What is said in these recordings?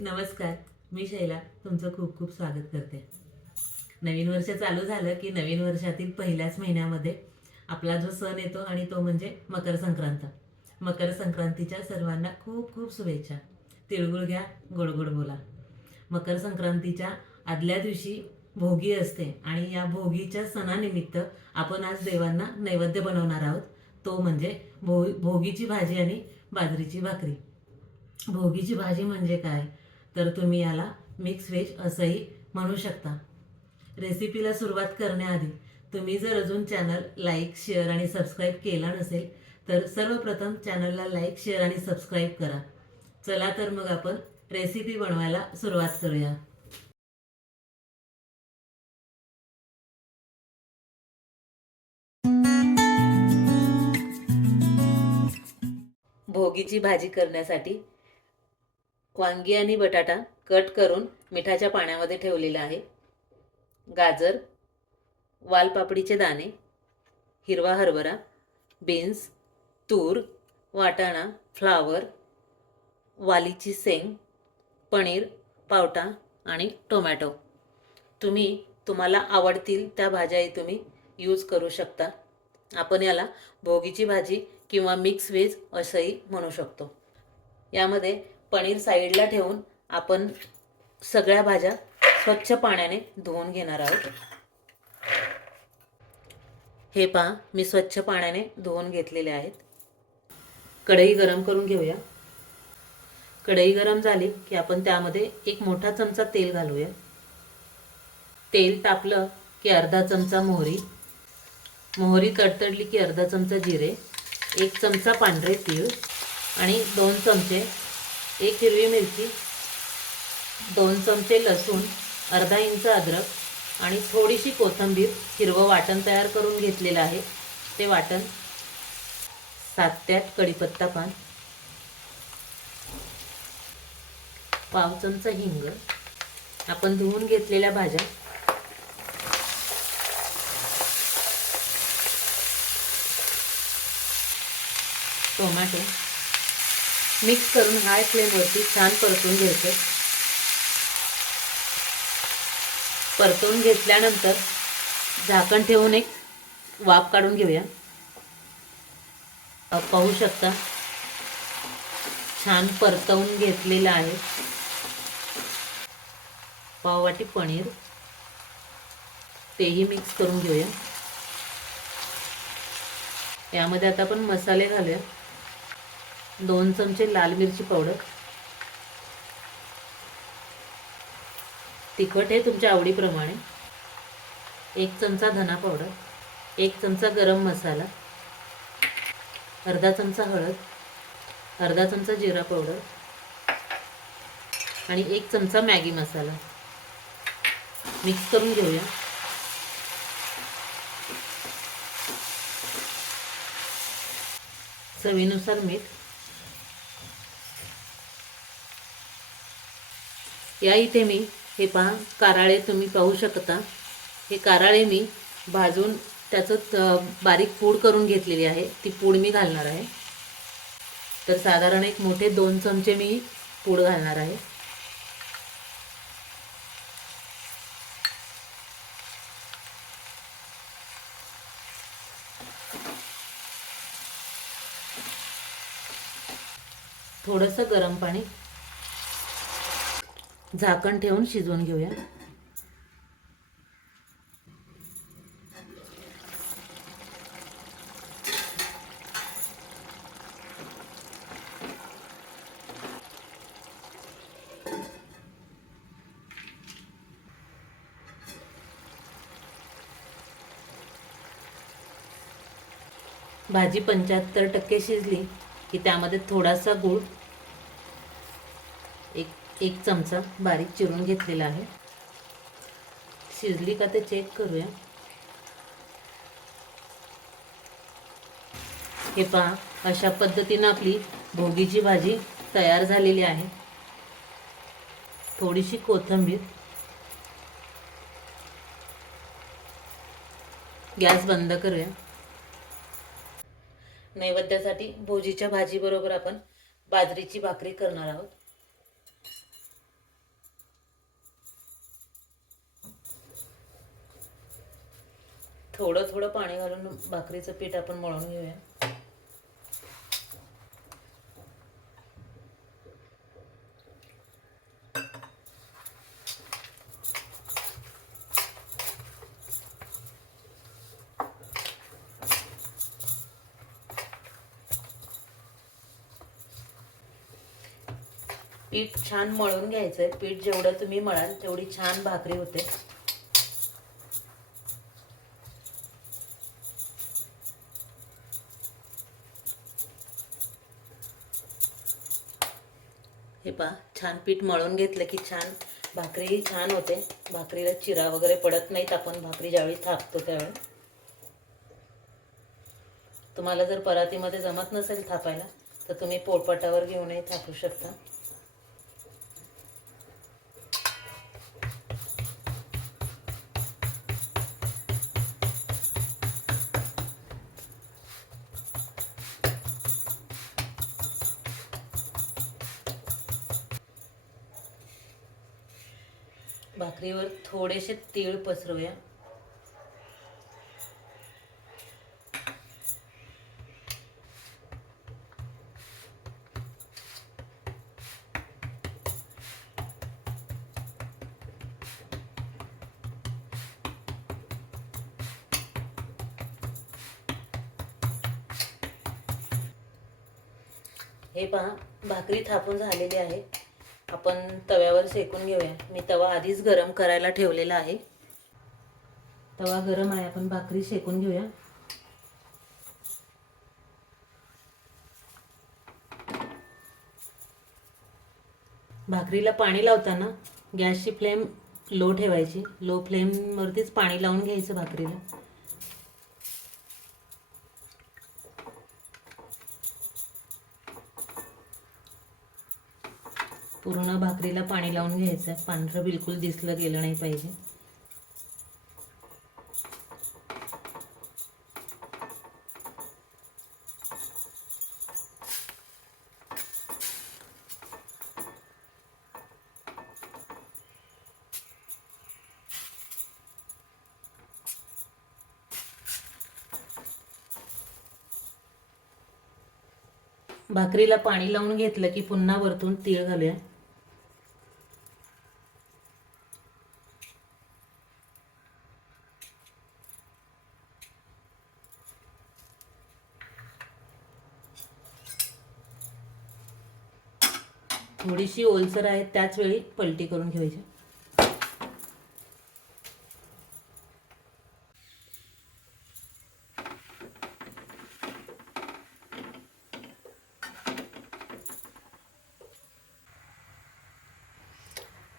नमस्कार मी शैला. तुमचं खूप खूप स्वागत करते. नवीन वर्ष चालू झालं की नवीन वर्षातील पहिल्याच महिन्यामध्ये आपला जो सण येतो आणि तो म्हणजे मकर संक्रांत. मकर संक्रांतीच्या सर्वांना खूप खूप शुभेच्छा. तिळगुळ घ्या गोड गोड बोला. मकर संक्रांतीच्या आदल्या दिवशी भोगी असते आणि या भोगीच्या सणानिमित्त आपण आज देवांना नैवेद्य बनवणार आहोत. तो म्हणजे भो भोगीची भाजी आणि बाजरीची भाकरी. भोगीची भाजी म्हणजे काय? तर तुम्ही याला मिक्स व्हेज असंही म्हणू शकता. रेसिपीला सुरुवात करण्याआधी तुम्ही जर अजून चॅनल लाईक शेअर आणि सबस्क्राईब केला नसेल तर सर्वप्रथम चॅनलला लाईक शेअर आणि सबस्क्राईब करा. चला तर मग आपण रेसिपी बनवायला सुरुवात करूया. भोगीची भाजी करण्यासाठी वांगी आणि बटाटा कट करून मिठाच्या पाण्यामध्ये ठेवलेला आहे. गाजर वालपापडीचे दाणे हिरवा हरभरा बीन्स तूर वाटाणा फ्लावर वालीची शेंग पनीर पावटा आणि टोमॅटो. तुम्ही तुम्हाला आवडतील त्या भाज्याही तुम्ही यूज करू शकता. आपण याला भोगीची भाजी किंवा मिक्स व्हेज असंही म्हणू शकतो. यामध्ये पनीर साईडला ठेवून आपण सगळ्या भाज्या स्वच्छ पाण्याने धुवून घेणार आहोत. हे पहा मी स्वच्छ पाण्याने धुवून घेतलेले आहेत. कढई गरम करून घेऊया. कढई गरम झाली की आपण त्यामध्ये एक मोठा चमचा तेल घालूया. तेल तापलं की अर्धा चमचा मोहरी. मोहरी तडतडली की अर्धा चमचा जिरे एक चमचा पांढरे तीळ आणि दोन चमचे एक हिरवी मिरची. दोन चमचे लसूण अर्धा इंच अद्रक आणि थोडीशी कोथिंबीर हिरवं वाटण तयार करून घेतलेलं आहे. ते वाटण सात ते आठ कढीपत्ता पान पाव चमचा हिंग आपण धुवून घेतलेल्या भाज्या टोमॅटो मिक्स करून हाय फ्लेमवरती छान परतून घ्यायचं परतून घेतल्यानंतर झाकण ठेवून एक वाफ काढून घेऊया. पाहू शकता. छान परतवून घेतलेलं आहे. पाववाटी पनीर. तेही मिक्स करून घेऊया. यामध्ये आता आपण मसाले घालूया. दोन चमचे लाल मिरची पावडर. तिखट हे तुमच्या आवडीप्रमाणे. एक चमचा धना पावडर एक चमचा गरम मसाला अर्धा चमचा हळद अर्धा चमचा जिरा पावडर आणि एक चमचा मॅगी मसाला. मिक्स करून घेऊया. चवीनुसार मीठ या इथे मी हे पहा काराळे तुम्ही पाहू शकता. हे काराळे मी भाजून त्याचं बारीक पूड करून घेतलेली आहे. ती पूड मी घालणार आहे. तर साधारण एक मोठे दोन चमचे मी पूड घालणार आहे. थोडंसं गरम पाणी झाकण ठेवून शिजवून घेऊया. भाजी पंच्याहत्तर टक्के शिजली की त्यामध्ये थोडासा गूळ एक चमचा बारीक चिरून घेतलेला आहे. शिजली का ते चेक करूया. हे पहा अशा पद्धतीनं आपली भोगीची भाजी तयार झालेली आहे. थोडीशी कोथिंबीर. गॅस बंद करूया. नैवेद्यासाठी भोजीच्या भाजीबरोबर आपण बाजरीची भाकरी करणार आहोत. थोडं थोडं पाणी घालून भाकरीचं पीठ आपण मळून घेऊया. पीठ छान मळून घ्यायचंय. पीठ जेवढं तुम्ही मळाल तेवढी छान भाकरी होते. हे पहा छान पीठ मळून घेतलं की छान. भाकरी छान होते. भाकरीला चिरा वगैरे पडत नाहीत आपण भाकरी ज्यावेळी थापतो त्यावेळी. तुम्हाला जर परातीमध्ये जमत नसेल थापायला तर तुम्ही पोळपाटावर घेऊनही थापू शकता. भाकरीवर थोडेसे तीळ पसरूया हे पहा भाकरी थापून झालेली आहे. आपण तव्यावर शेकून घेऊया. मी तवा आधीच गरम करायला ठेवलेला आहे. तवा गरम आहे आपण भाकरी शेकून घेऊया. भाकरीला पाणी लावताना गॅसची फ्लेम लो ठेवायची. लो फ्लेमवरतीच पाणी लावून घ्यायचं भाकरीला. पूर्ण भाकरीला पाणी लावून घ्यायचं आहे. पांढरं बिलकुल दिसलं गेलं नाही पाहिजे. भाकरीला पाणी लावून घेतलं की पुन्हा वरतून तीळ घालूया. थोडीशी ओलसर आहे त्याच वेळी पलटी करून घ्यायची.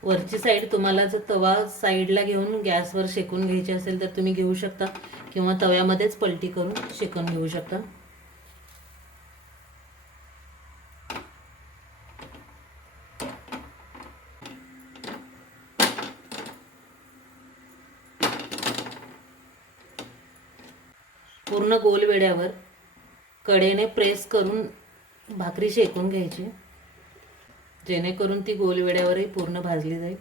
वरची साईड तुम्हाला जर तवा साईडला घेऊन गॅसवर शेकून घ्यायची असेल तर तुम्ही घेऊ शकता. किंवा तव्यामध्येच पलटी करून शेकून घेऊ शकता. पूर्ण गोल वेड्यावर कडेने प्रेस करून भाकरी शेकून घ्यायची. जेणेकरून ती गोल वेड्यावरही पूर्ण भाजली जाईल.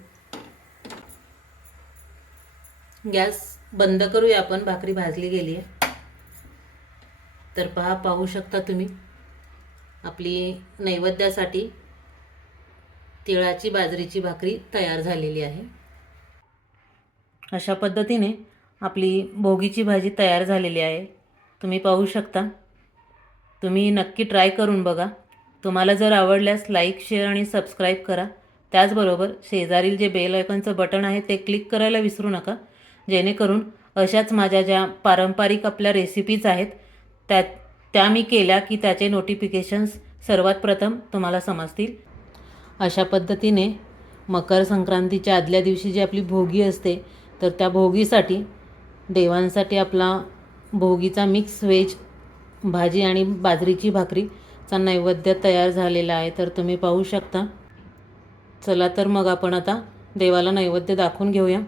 गॅस बंद करूया आपण भाकरी भाजली गेली आहे तर पहा पाहू शकता तुम्ही आपली नैवेद्यासाठी तिळाची बाजरीची भाकरी तयार झालेली आहे. अशा पद्धतीने आपली भोगीची भाजी तयार झालेली आहे. तुम्ही पाहू शकता. तुम्ही नक्की ट्राय करून बघा. तुम्हाला जर आवडल्यास लाईक शेअर आणि सबस्क्राईब करा. त्याचबरोबर शेजारील जे बेल आयकॉनचं बटन आहे ते क्लिक करायला विसरू नका. जेणेकरून अशाच माझ्या ज्या पारंपरिक आपल्या रेसिपीज आहेत त्या त्या मी केल्या की त्याचे नोटिफिकेशन्स सर्वात प्रथम तुम्हाला समजतील. अशा पद्धतीने मकर संक्रांतीच्या आदल्या दिवशी जी आपली भोगी असते तर त्या भोगीसाठी देवांसाठी आपला भोगीचा मिक्स व्हेज भाजी आणि बाजरीची भाकरीचा नैवेद्य तयार झालेला आहे तर तुम्ही पाहू शकता. चला तर मग आपण आता देवाला नैवेद्य दाखवून घेऊया.